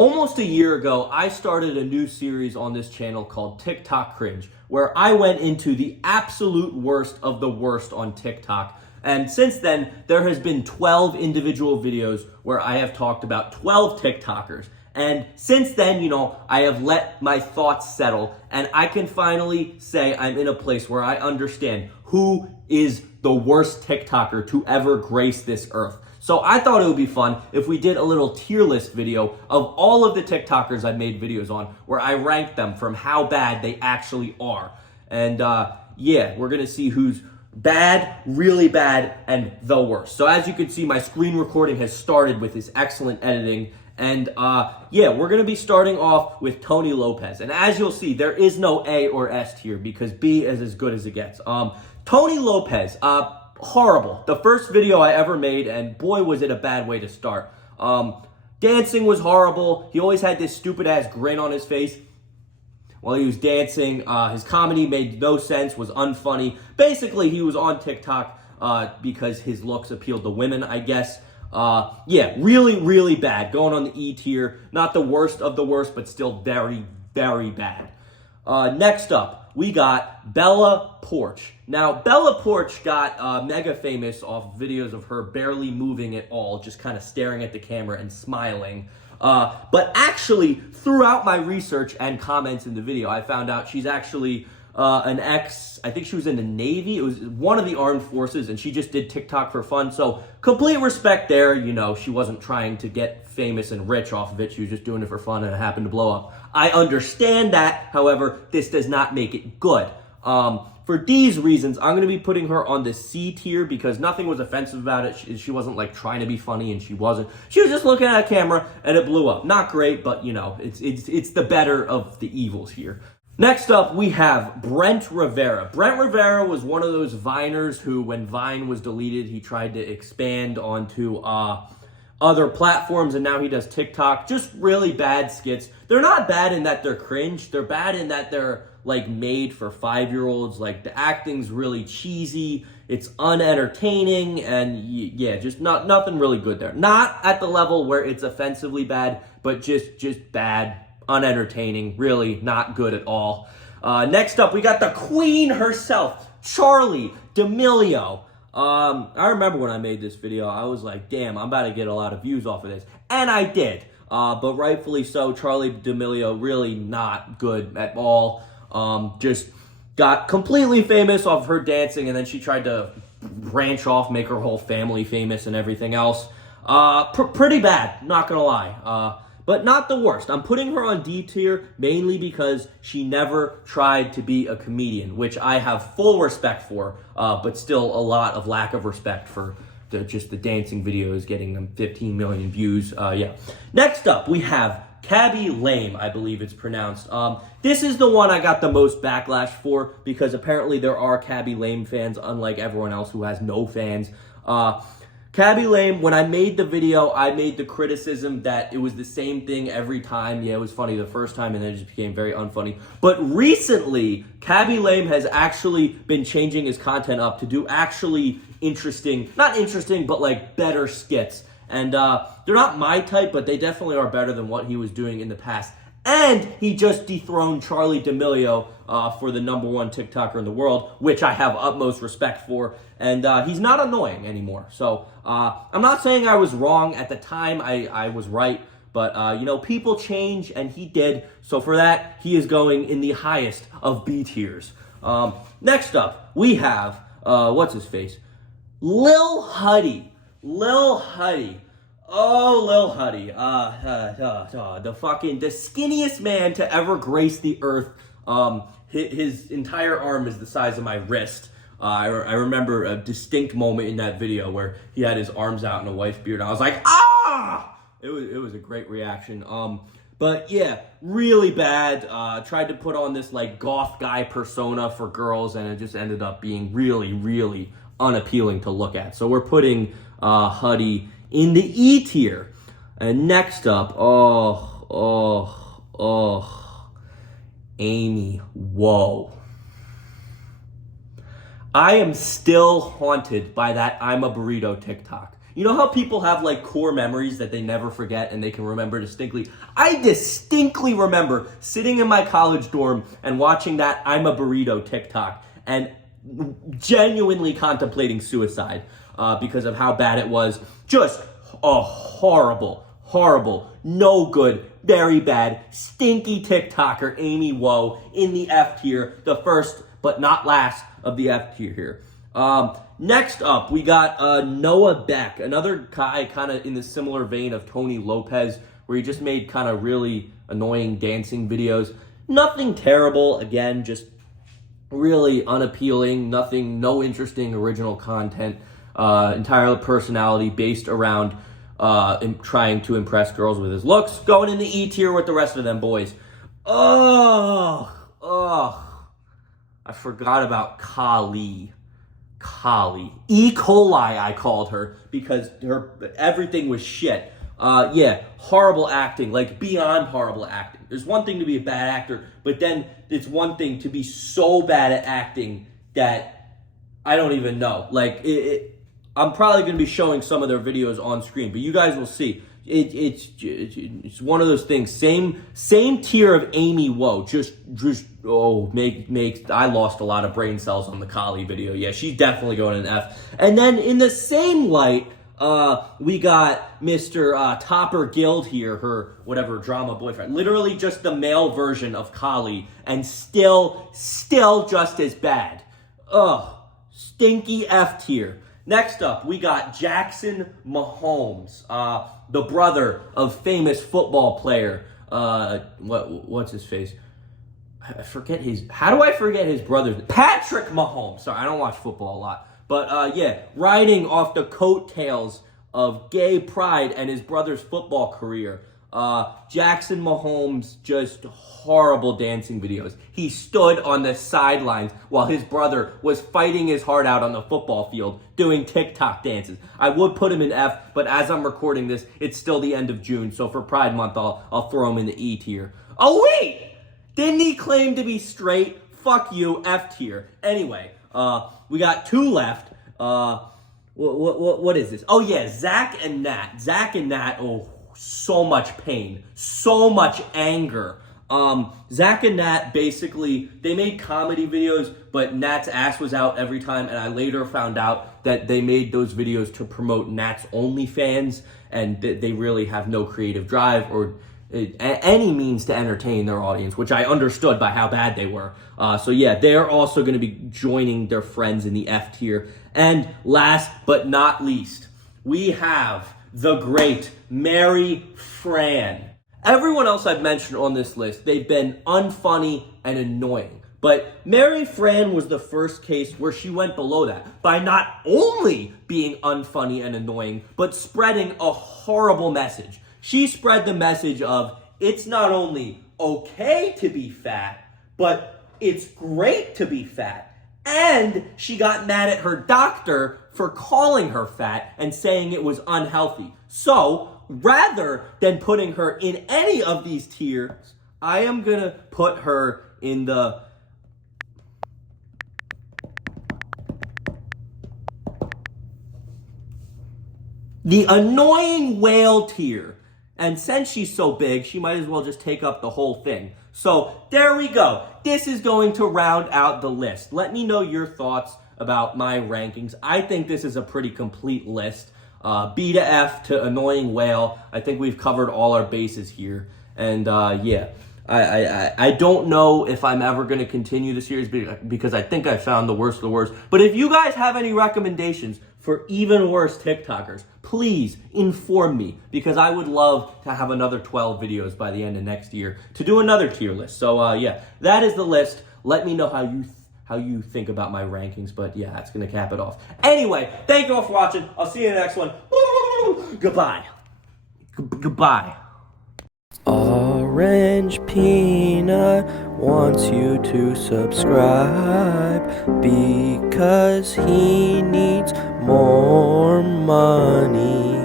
Almost a year ago, I started a new series on this channel called TikTok Cringe, where I went into the absolute worst of the worst on TikTok. And since then, there has been 12 individual videos where I have talked about 12 TikTokers. And since then, I have let my thoughts settle, and I can finally say I'm in a place where I understand who is the worst TikToker to ever grace this earth. So I thought it would be fun if we did a little tier list video of all of the TikTokers I've made videos on, where I rank them from how bad they actually are. And yeah, we're gonna see who's bad, really bad, and the worst. So as you can see, my screen recording has started with this excellent editing. And yeah, we're gonna be starting off with Tony Lopez. And as you'll see, there is no A or S tier because B is as good as it gets. Tony Lopez, horrible. The first video I ever made, and boy was it a bad way to start. Dancing was horrible. He always had this stupid ass grin on his face while he was dancing. His comedy made no sense, was unfunny. Basically, he was on TikTok because his looks appealed to women, I guess. Yeah, really, really bad. Going on the E tier. Not the worst of the worst, but still very, very bad. Next up, we got Bella Poarch. Now, Bella Poarch got mega famous off videos of her barely moving at all, just kind of staring at the camera and smiling. But actually, throughout my research and comments in the video, I found out she's actually an I think she was in the Navy. It was one of the armed forces, and she just did TikTok for fun. So complete respect there. She wasn't trying to get famous and rich off of it. She was just doing it for fun, and it happened to blow up. I understand that. However, this does not make it good. For these reasons, I'm going to be putting her on the C tier because nothing was offensive about it. She wasn't like trying to be funny, and she wasn't. She was just looking at a camera, and it blew up. Not great, but it's the better of the evils here. Next up, we have Brent Rivera. Brent Rivera was one of those Viners who, when Vine was deleted, he tried to expand onto other platforms, and now he does TikTok. Just really bad skits. They're not bad in that they're cringe. They're bad in that they're like made for 5-year-olds. Like the acting's really cheesy. It's unentertaining, and yeah, just nothing really good there. Not at the level where it's offensively bad, but just bad. Unentertaining, really not good at all. Next up, we got the queen herself, Charli D'Amelio. I remember when I made this video, I was like, damn, I'm about to get a lot of views off of this. And I did, but rightfully so. Charli D'Amelio, really not good at all. Just got completely famous off her dancing, and then she tried to branch off, make her whole family famous and everything else. Pretty bad, not gonna lie. But not the worst. I'm putting her on D tier mainly because she never tried to be a comedian, which I have full respect for, but still a lot of lack of respect for just the dancing videos getting them 15 million views. Yeah. Next up, we have Khaby Lame, I believe it's pronounced. This is the one I got the most backlash for because apparently there are Khaby Lame fans, unlike everyone else who has no fans. Khaby Lame, when I made the video, I made the criticism that it was the same thing every time. Yeah, it was funny the first time, and then it just became very unfunny. But recently, Khaby Lame has actually been changing his content up to do actually interesting, not interesting, but like better skits. And they're not my type, but they definitely are better than what he was doing in the past. And he just dethroned Charli D'Amelio for the #1 TikToker in the world, which I have utmost respect for. And he's not annoying anymore. So I'm not saying I was wrong at the time. I was right. But, people change, and he did. So for that, he is going in the highest of B tiers. Next up, we have, what's his face? Lil Huddy. Lil Huddy. Oh, Lil Huddy, the skinniest man to ever grace the earth. His entire arm is the size of my wrist. I remember a distinct moment in that video where he had his arms out in a wife's beard. I was like, ah! It was a great reaction. But yeah, really bad. Tried to put on this like goth guy persona for girls, and it just ended up being really, really unappealing to look at. So we're putting Huddy in the E tier. And next up, Amy, whoa. I am still haunted by that I'm a burrito TikTok. You know how people have like core memories that they never forget and they can remember distinctly? I distinctly remember sitting in my college dorm and watching that I'm a Burrito TikTok and genuinely contemplating suicide because of how bad it was. Just a horrible, no good, very bad, stinky TikToker, Amy Woe, in the F tier, the first but not last of the F tier here. Next up, we got Noah Beck, another guy kind of in the similar vein of Tony Lopez, where he just made kind of really annoying dancing videos. Nothing terrible, again, just really unappealing, no interesting original content, entire personality based around trying to impress girls with his looks, going in the E tier with the rest of them boys. I forgot about Kali. E. coli, I called her, because everything was shit. Yeah, horrible acting, like beyond horrible acting. There's one thing to be a bad actor, but then it's one thing to be so bad at acting that I don't even know. Like, I'm probably going to be showing some of their videos on screen, but you guys will see. It's one of those things. Same tier of Amy Woe. I lost a lot of brain cells on the Kali video. Yeah, she's definitely going in F. And then in the same light, we got Mr. Topper Guild here, her whatever drama boyfriend. Literally just the male version of Kali, and still just as bad. Stinky F tier. Next up, we got Jackson Mahomes, the brother of famous football player. What's his face? How do I forget his brother's? Patrick Mahomes. Sorry, I don't watch football a lot. But yeah, riding off the coattails of gay pride and his brother's football career. Jackson Mahomes, just horrible dancing videos. He stood on the sidelines while his brother was fighting his heart out on the football field doing TikTok dances. I would put him in F, but as I'm recording this, it's still the end of June, so for Pride Month, I'll throw him in the E tier. Oh wait! Didn't he claim to be straight? Fuck you, F tier. Anyway, we got two left. What is this? Oh yeah, Zach and Nat, so much pain, so much anger. Zach and Nat, basically, they made comedy videos, but Nat's ass was out every time, and I later found out that they made those videos to promote Nat's OnlyFans, and they really have no creative drive or any means to entertain their audience, which I understood by how bad they were. So yeah, they're also going to be joining their friends in the F tier. And last but not least, we have the great Mary Fran. Everyone else I've mentioned on this list, they've been unfunny and annoying. But Mary Fran was the first case where she went below that by not only being unfunny and annoying, but spreading a horrible message. She spread the message of it's not only okay to be fat, but it's great to be fat. And she got mad at her doctor for calling her fat and saying it was unhealthy. So rather than putting her in any of these tiers, I am going to put her in the annoying whale tier. And since she's so big, she might as well just take up the whole thing. So there we go. This is going to round out the list. Let me know your thoughts about my rankings. I think this is a pretty complete list. B to F to annoying whale. I think we've covered all our bases here. And yeah, I don't know if I'm ever going to continue the series because I think I found the worst of the worst. But if you guys have any recommendations for even worse TikTokers, please inform me, because I would love to have another 12 videos by the end of next year to do another tier list. So yeah, that is the list. Let me know how you think about my rankings, but yeah, that's gonna cap it off. Anyway, thank you all for watching. I'll see you in the next one. Goodbye. Goodbye. Orange Peanut wants you to subscribe because he needs more money.